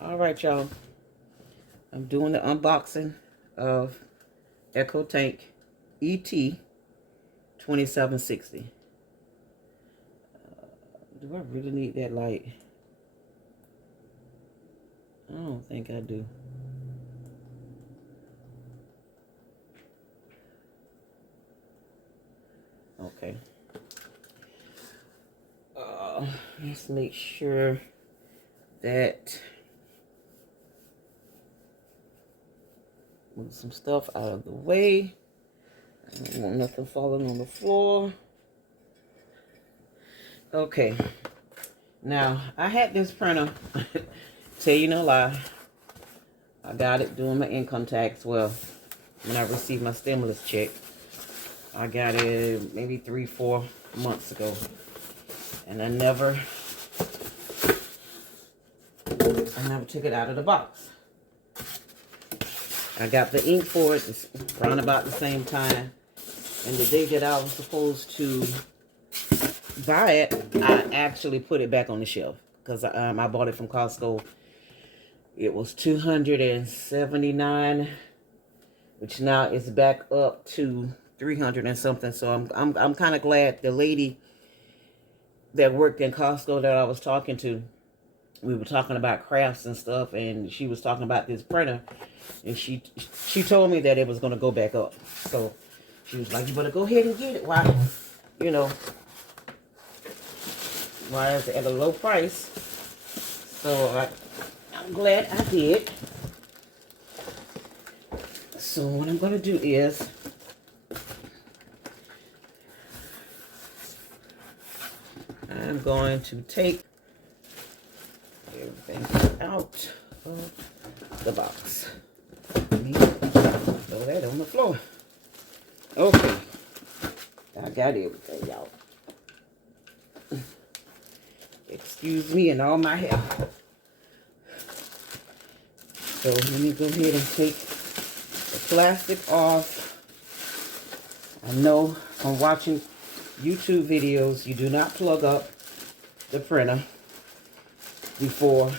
All right, y'all. I'm doing the unboxing of Echo Tank ET 2760. Do I really need that light? I don't think I do. Okay. Let's make sure that move some stuff out of the way. I don't want nothing falling on the floor. Okay. Now, I had this printer. Tell you no lie. I got it doing my income tax. Well, when I received my stimulus check. I got it maybe 3-4 months ago. And I never took it out of the box. I got the ink for it around about the same time. And the day that I was supposed to buy it, I actually put it back on the shelf. Because I bought it from Costco. It was $279, which now is back up to $300 and something. So I'm kind of glad the lady that worked in Costco that I was talking to, we were talking about crafts and stuff, and she was talking about this printer, and she told me that it was going to go back up. So she was like, you better go ahead and get it while, you know, while it's at a low price. So I'm glad I did. So what I'm going to do is I'm going to take everything out of the box. Throw that on the floor. Okay. I got everything out. Excuse me and all my hair. So let me go ahead and take the plastic off. I know from watching YouTube videos, you do not plug up the printer before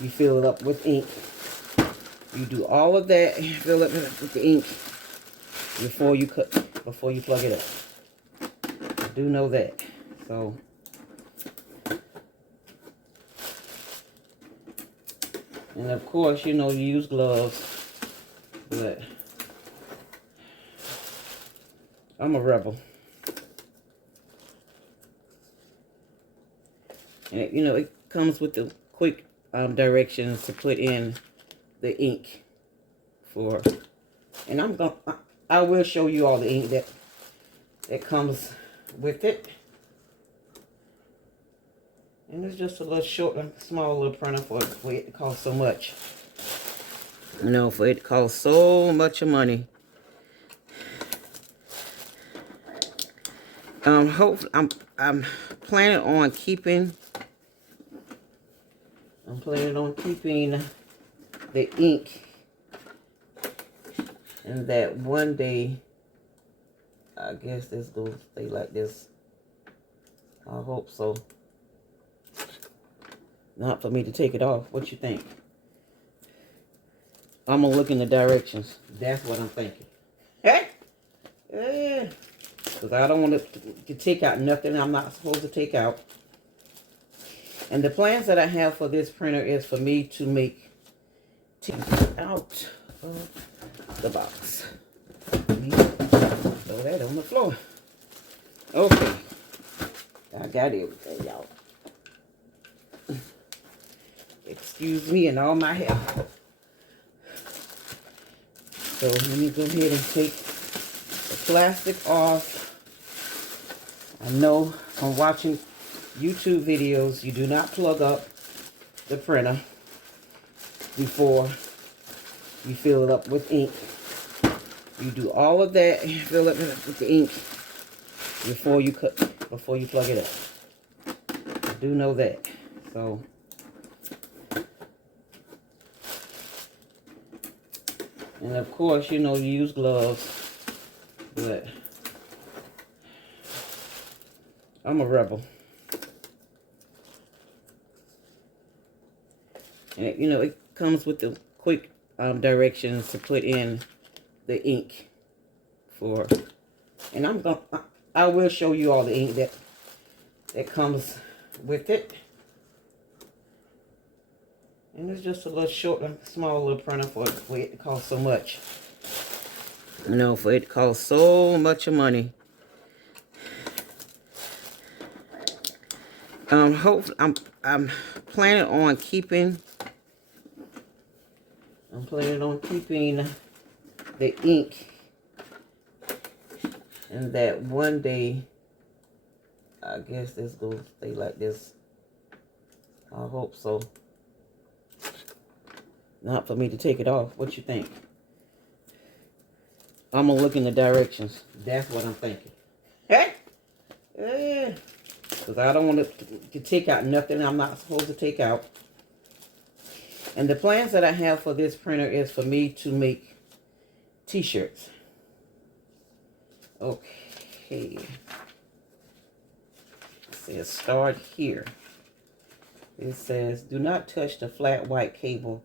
you fill it up with ink. You do all of that, fill it with the ink before you plug it up. I do know that. So and of course, you know, you use gloves, but I'm a rebel. And you know, it comes with the quick directions to put in the ink for, and I will show you all the ink that comes with it. And it's just a little short, small little printer for it to cost so much. You know, for it to cost so much money. Hopefully, I'm planning on keeping. I'm planning on keeping the ink, and that one day, I guess this will stay like this. I hope so. Not for me to take it off. What you think? I'm gonna look in the directions. That's what I'm thinking. Hey, yeah, because I don't want to take out nothing I'm not supposed to take out. And the plans that I have for this printer is for me to make out of the box. Throw that on the floor. Okay. I got everything, y'all. Excuse me and all my hair. So let me go ahead and take the plastic off. I know from watching YouTube videos, you do not plug up the printer before you fill it up with ink. You do all of that, fill it with the ink before you plug it up. I do know that. So and of course, you know, you use gloves, but I'm a rebel. And it, it comes with the quick directions to put in the ink for. And I will show you all the ink that comes with it. And it's just a little short, small little printer for it to cost so much. For it to cost so much money. Hopefully, I'm planning on keeping. I'm planning on keeping the ink, and that one day, I guess this will stay like this. I hope so. Not for me to take it off. What you think? I'm gonna look in the directions. That's what I'm thinking. Hey, yeah. Because I don't want to take out nothing I'm not supposed to take out. And the plans that I have for this printer is for me to make t-shirts. Okay. It says start here. It says do not touch the flat white cable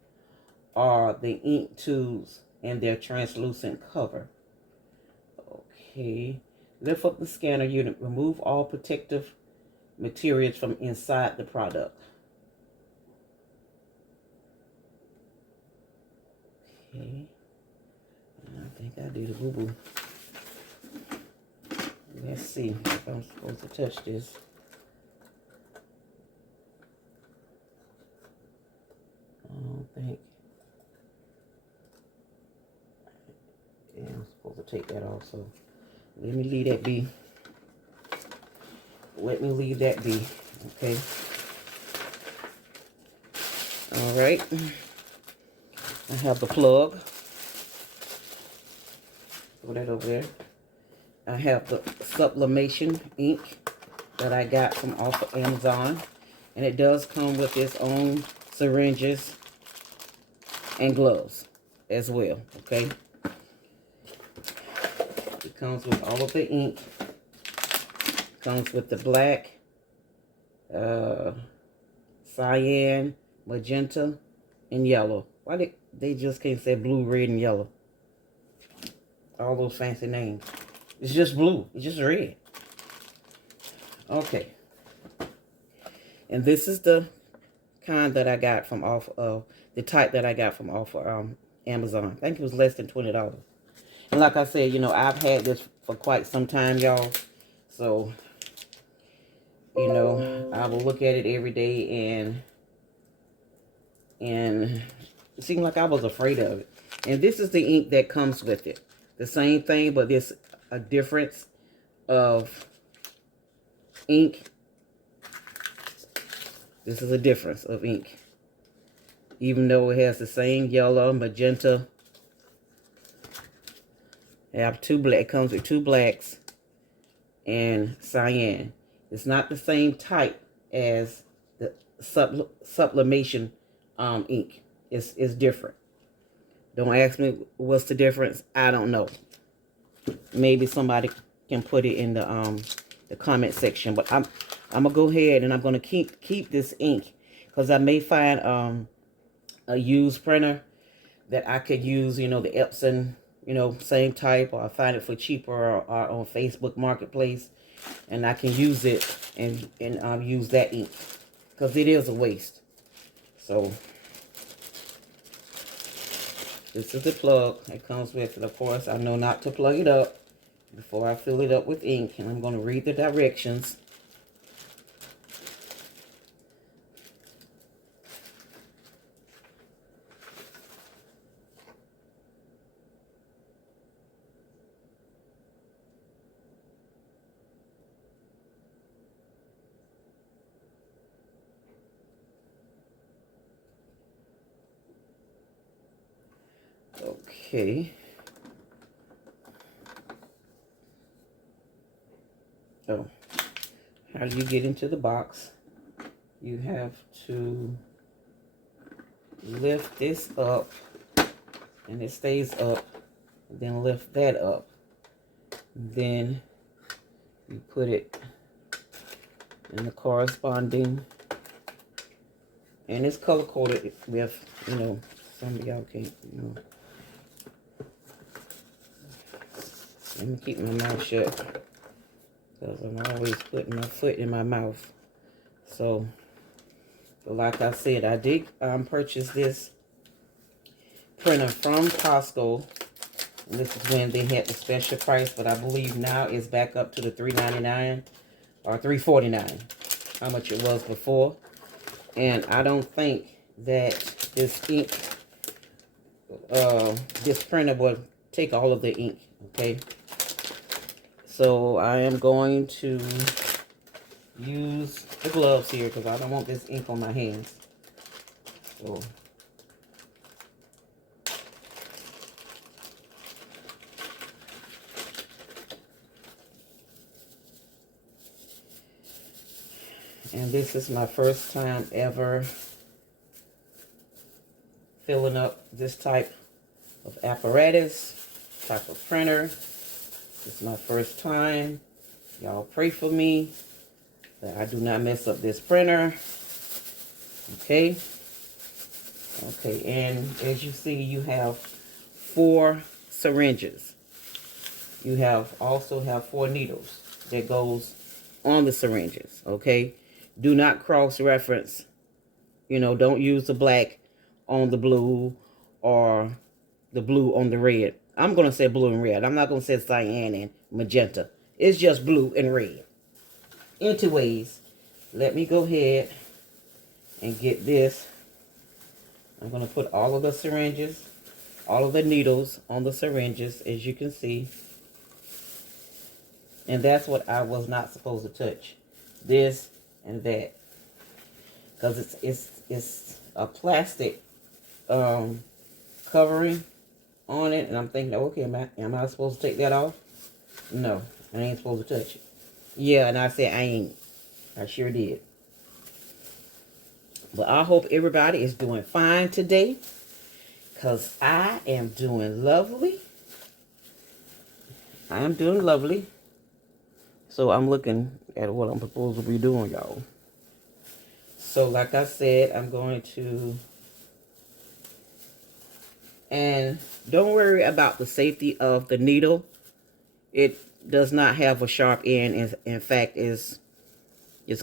or the ink tubes and their translucent cover. Okay. Lift up the scanner unit. Remove all protective materials from inside the product. Okay. I think I did a boo-boo. Let's see if I'm supposed to touch this. I don't think. Yeah, I'm supposed to take that off, so let me leave that be. Let me leave that be. Okay. All right. I have the plug. Throw that over there. I have the Sublimation ink that I got from off of Amazon. And it does come with its own syringes and gloves as well. Okay. It comes with all of the ink. It comes with the black, cyan, magenta, and yellow. Why they just can't say blue, red, and yellow? All those fancy names. It's just blue. It's just red. Okay. And this is the kind that I got from off of, the type that I got from off of Amazon. I think it was less than $20. And like I said, I've had this for quite some time, y'all. So, I will look at it every day and it seemed like I was afraid of it. And this is the ink that comes with it. The same thing, but there's a difference of ink. This is a difference of ink. Even though it has the same yellow, magenta. I have two black. It comes with two blacks and cyan. It's not the same type as the Sublimation ink. It's different. Don't ask me what's the difference. I don't know. Maybe somebody can put it in the comment section. But I'm gonna go ahead and I'm gonna keep this ink because I may find a used printer that I could use. The Epson, same type, or I find it for cheaper or on Facebook Marketplace, and I can use it and use that ink because it is a waste. So. This is the plug that comes with it. Of course, I know not to plug it up before I fill it up with ink. And I'm going to read the directions. Okay. So, how do you get into the box? You have to lift this up, and it stays up. Then lift that up. Then you put it in the corresponding And it's color coded with, you know, some of y'all can't, you know. Let me keep my mouth shut, because I'm always putting my foot in my mouth. So, but like I said, I did purchase this printer from Costco. And this is when they had the special price, but I believe now it's back up to the $3.99 or $3.49, how much it was before. And I don't think that this ink, this printer will take all of the ink, okay? So I am going to use the gloves here because I don't want this ink on my hands. So and this is my first time ever filling up this type of apparatus, type of printer. It's my first time. Y'all pray for me that I do not mess up this printer. Okay. Okay, and as you see, you have 4 syringes. You also have 4 needles that goes on the syringes, okay? Do not cross-reference. You know, don't use the black on the blue or the blue on the red. I'm going to say blue and red. I'm not going to say cyan and magenta. It's just blue and red. Anyways, let me go ahead and get this. I'm going to put all of the syringes, all of the needles on the syringes, as you can see. And that's what I was not supposed to touch. This and that. Because it's a plastic covering on it. And I'm thinking, okay, am I supposed to take that off? No, I ain't supposed to touch it. Yeah, and I said I ain't. I sure did. But I hope everybody is doing fine today. Because I am doing lovely. I am doing lovely. So I'm looking at what I'm supposed to be doing, y'all. So like I said, I'm going to... And don't worry about the safety of the needle. It does not have a sharp end. In fact, it's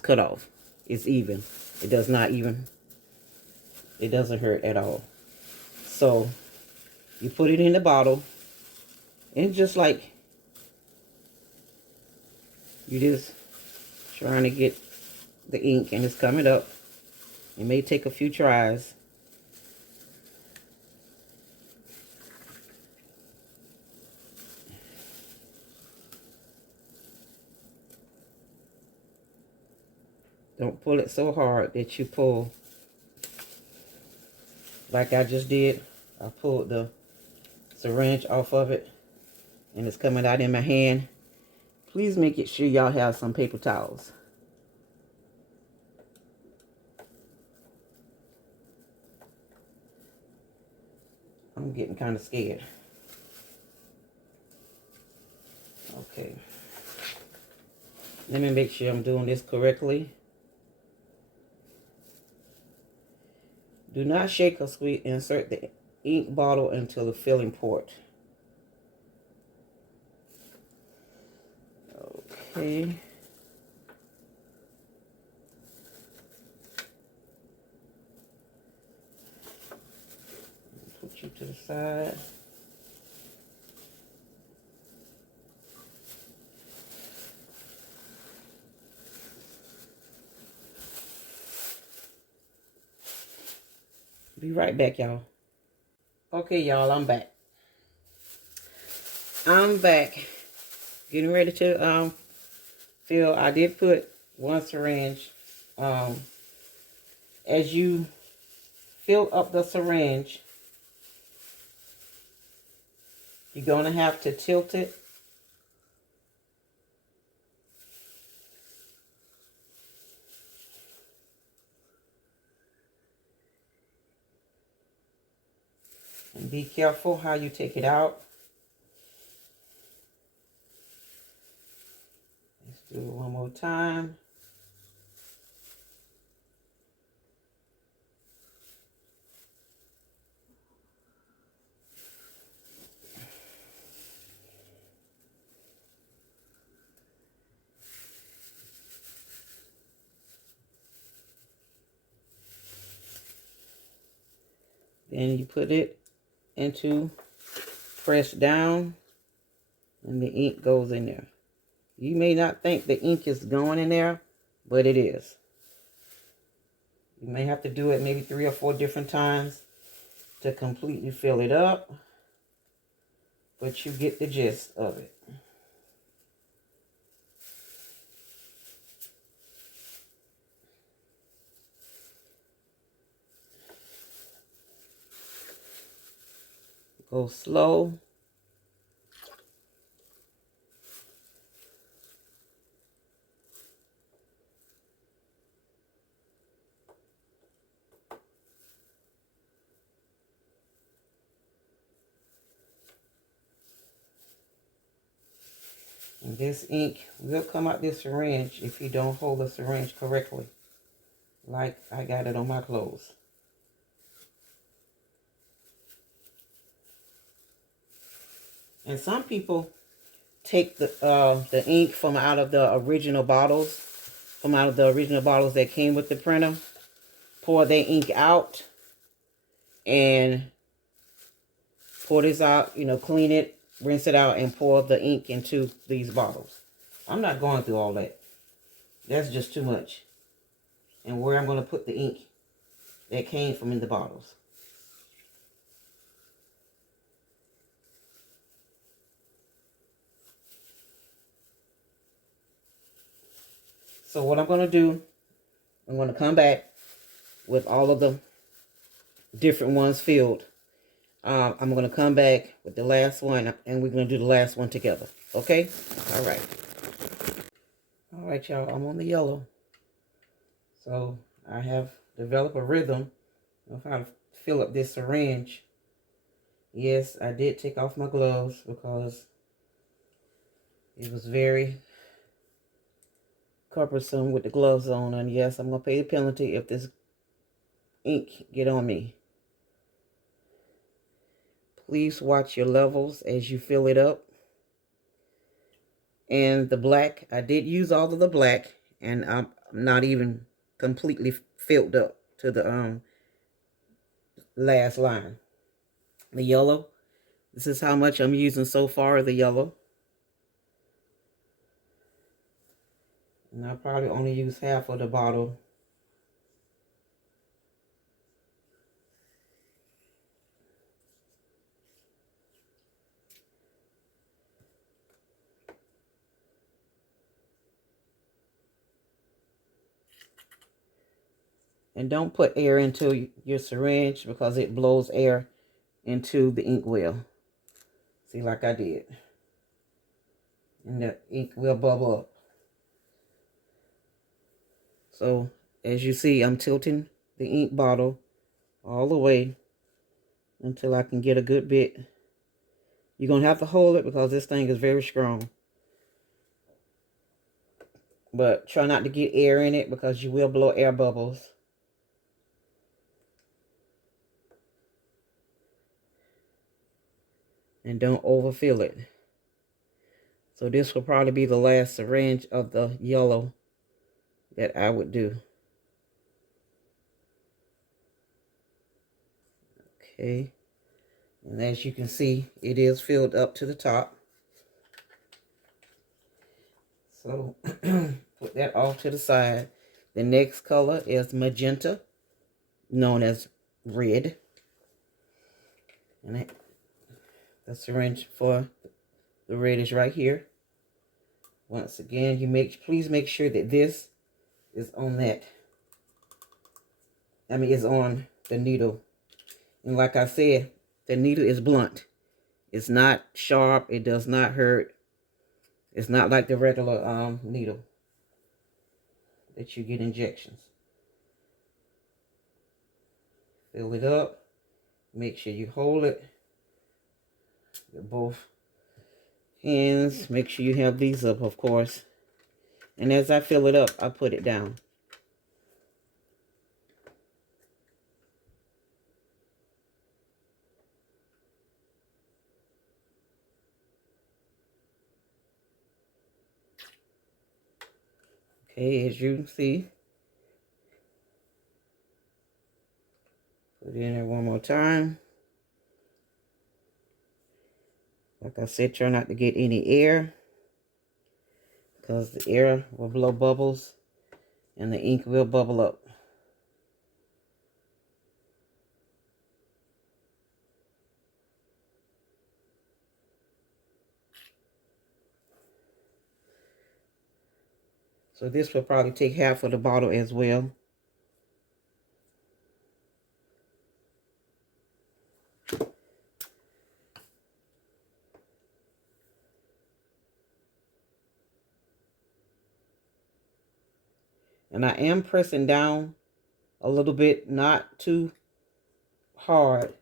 cut off. It's even. It does not even... It doesn't hurt at all. So you put it in the bottle. And just like... You just trying to get the ink and it's coming up. It may take a few tries. Don't pull it so hard that you pull like I just did. I pulled the syringe off of it and it's coming out in my hand. Please make it sure y'all have some paper towels. I'm getting kind of scared. Okay. Let me make sure I'm doing this correctly. Do not shake or squeeze. Insert the ink bottle into the filling port. Okay. Put you to the side. Be right back, y'all. Okay, y'all, I'm back. I'm back. Getting ready to fill. I did put 1 syringe. As you fill up the syringe, you're going to have to tilt it. And be careful how you take it out. Let's do it one more time. Then you put it into, press down, and the ink goes in there. You may not think the ink is going in there, but it is. You may have to do it maybe 3 or 4 different times to completely fill it up, but you get the gist of it. Go slow. And this ink will come out this syringe if you don't hold the syringe correctly, like I got it on my clothes. And some people take the ink from out of the original bottles, that came with the printer, pour their ink out, and pour this out, clean it, rinse it out, and pour the ink into these bottles. I'm not going through all that. That's just too much. And where I'm going to put the ink that came from in the bottles. So what I'm going to do, I'm going to come back with all of the different ones filled. I'm going to come back with the last one, and we're going to do the last one together. Okay? All right. All right, y'all. I'm on the yellow. So I have developed a rhythm of how to fill up this syringe. Yes, I did take off my gloves because it was very cumbersome with the gloves on. And yes, I'm going to pay the penalty if this ink get on me. Please watch your levels as you fill it up. And the black, I did use all of the black, and I'm not even completely filled up to the last line. The yellow, this is how much I'm using so far, the yellow. And I probably only use half of the bottle. And don't put air into your syringe because it blows air into the ink well. See, like I did. And the ink will bubble up. So, as you see, I'm tilting the ink bottle all the way until I can get a good bit. You're going to have to hold it because this thing is very strong. But try not to get air in it because you will blow air bubbles. And don't overfill it. So this will probably be the last syringe of the yellow that I would do. Okay. And as you can see, it is filled up to the top. So put that off to the side. The next color is magenta, known as red. And the syringe for the red is right here. Once again, please make sure that this is on is on the needle. And like I said, the needle is blunt. It's not sharp. It does not hurt. It's not like the regular needle that you get injections. Fill it up. Make sure you hold it with both hands. Make sure you have these up, of course. And as I fill it up, I put it down. Okay, as you can see, Put it in there one more time. Like I said, try not to get any air, because the air will blow bubbles and the ink will bubble up. So this will probably take half of the bottle as well. And I am pressing down a little bit, not too hard.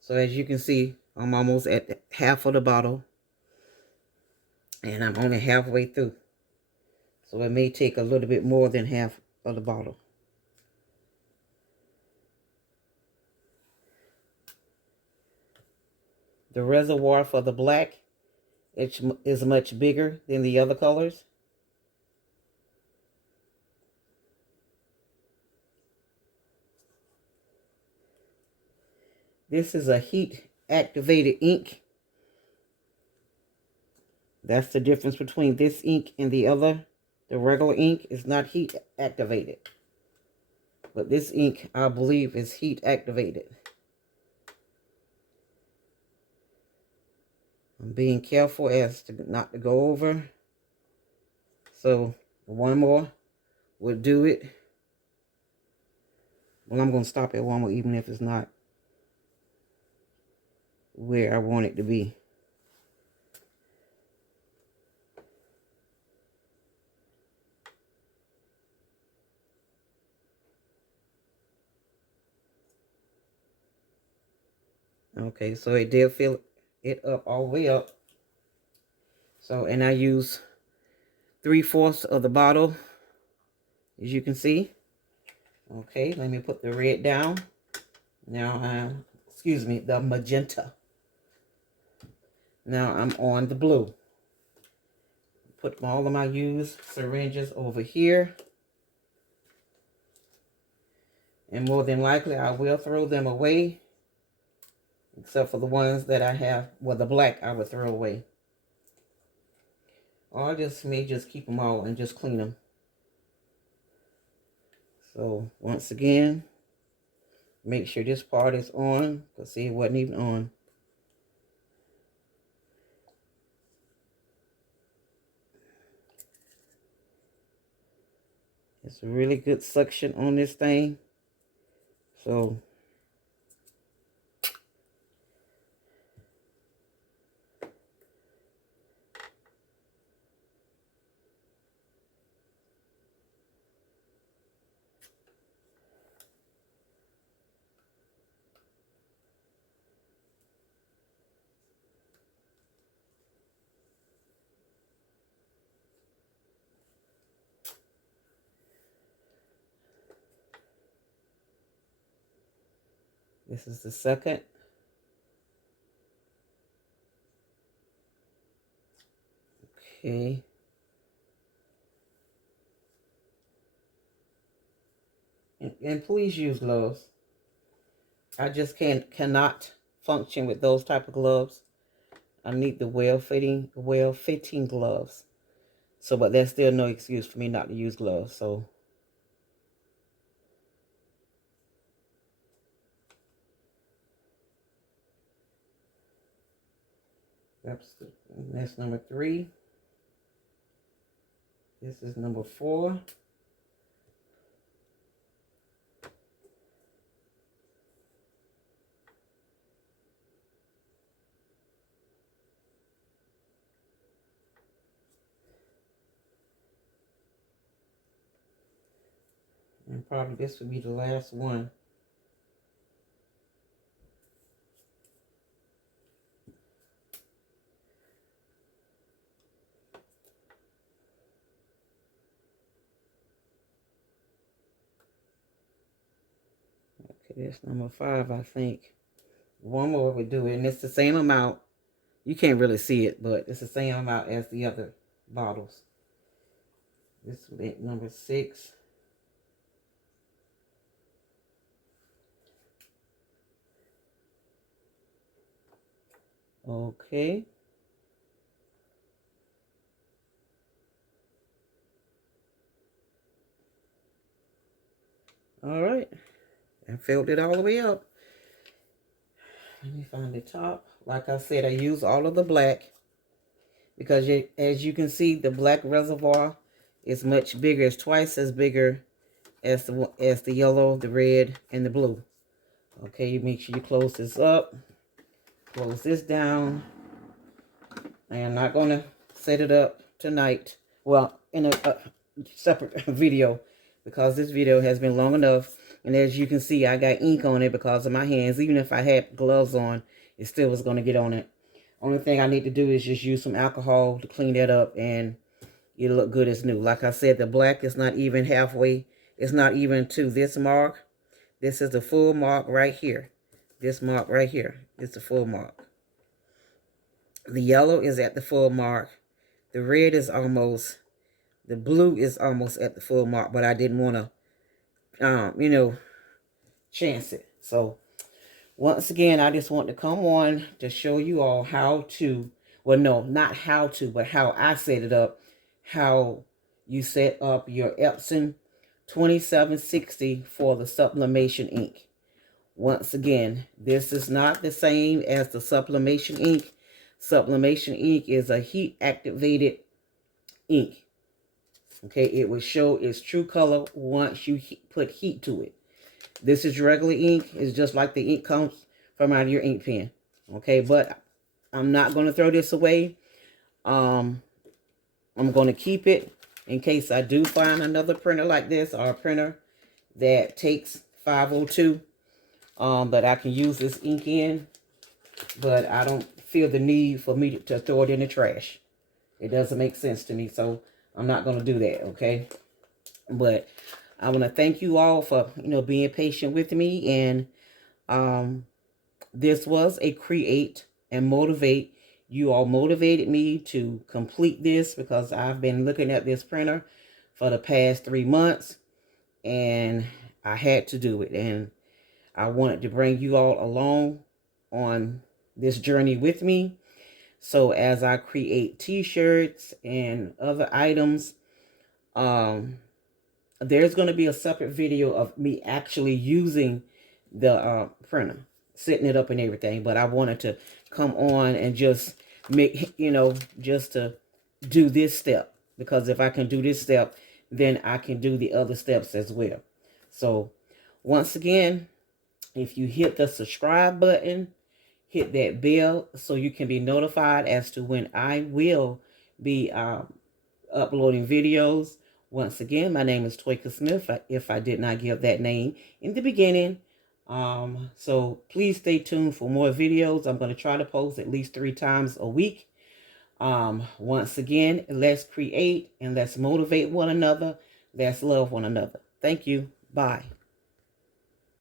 So as you can see, I'm almost at half of the bottle. And I'm only halfway through. So it may take a little bit more than half of the bottle. The reservoir for the black is much bigger than the other colors. This is a heat activated ink. That's the difference between this ink and the other. The regular ink is not heat activated. But this ink, I believe, is heat activated. I'm being careful as to not to go over. So one more would do it. Well, I'm going to stop at one more, even if it's not where I want it to be. Okay, so it did fill it up all the way up. So, and I use 3/4 of the bottle, as you can see. Okay, let me put the red down. Now, excuse me, the magenta. Now I'm on the blue. Put all of my used syringes over here. And more than likely, I will throw them away. Except for the ones that I have, well, the black I would throw away. Or I just may just keep them all and just clean them. So, once again, make sure this part is on. Because see, it wasn't even on. It's a really good suction on this thing. So, this is the second. Okay. And please use gloves. I just cannot function with those type of gloves. I need the well-fitting gloves. So, but there's still no excuse for me not to use gloves. So, that's number 3. This is number 4. And probably this would be the last one. Okay, that's number 5, I think. One more would do it, and it's the same amount. You can't really see it, but it's the same amount as the other bottles. This would be number 6. Okay. All right. I filled it all the way up. Let me find the top. Like I said, I use all of the black because as you can see, the black reservoir is much bigger. It's twice as bigger as the yellow, the red, and the blue. Okay, you make sure you close this up. Close this down. I am not going to set it up tonight. Well, in a separate video because this video has been long enough. And as you can see, I got ink on it because of my hands. Even if I had gloves on, it still was going to get on it. Only thing I need to do is just use some alcohol to clean that up and it'll look good as new. Like I said, the black is not even halfway. It's not even to this mark. This is the full mark right here. This mark right here is the full mark. The yellow is at the full mark. The red is almost, the blue is almost at the full mark, but I didn't want to, chance it. So once again, I just want to come on to show you all how to, well, no, not how to, but how I set it up, how you set up your Epson 2760 for the sublimation ink. Once again, this is not the same as the sublimation ink. Sublimation ink is a heat activated ink. Okay, it will show its true color once you put heat to it. This is regular ink. It's just like the ink comes from out of your ink pen. Okay, but I'm not going to throw this away. I'm going to keep it in case I do find another printer like this or a printer that takes 502 that I can use this ink in. But I don't feel the need for me to throw it in the trash. It doesn't make sense to me, so I'm not going to do that, okay? But I want to thank you all for, being patient with me. And this was a create and motivate. You all motivated me to complete this because I've been looking at this printer for the past 3 months. And I had to do it. And I wanted to bring you all along on this journey with me. So as I create t-shirts and other items, there's going to be a separate video of me actually using the printer, setting it up and everything. But I wanted to come on and just make, just to do this step. Because if I can do this step, then I can do the other steps as well. So once again, if you hit the subscribe button, hit that bell so you can be notified as to when I will be uploading videos. Once again, my name is Toika Smith, if I did not give that name in the beginning. So please stay tuned for more videos. I'm going to try to post at least 3 times a week. Once again, let's create and let's motivate one another. Let's love one another. Thank you. Bye.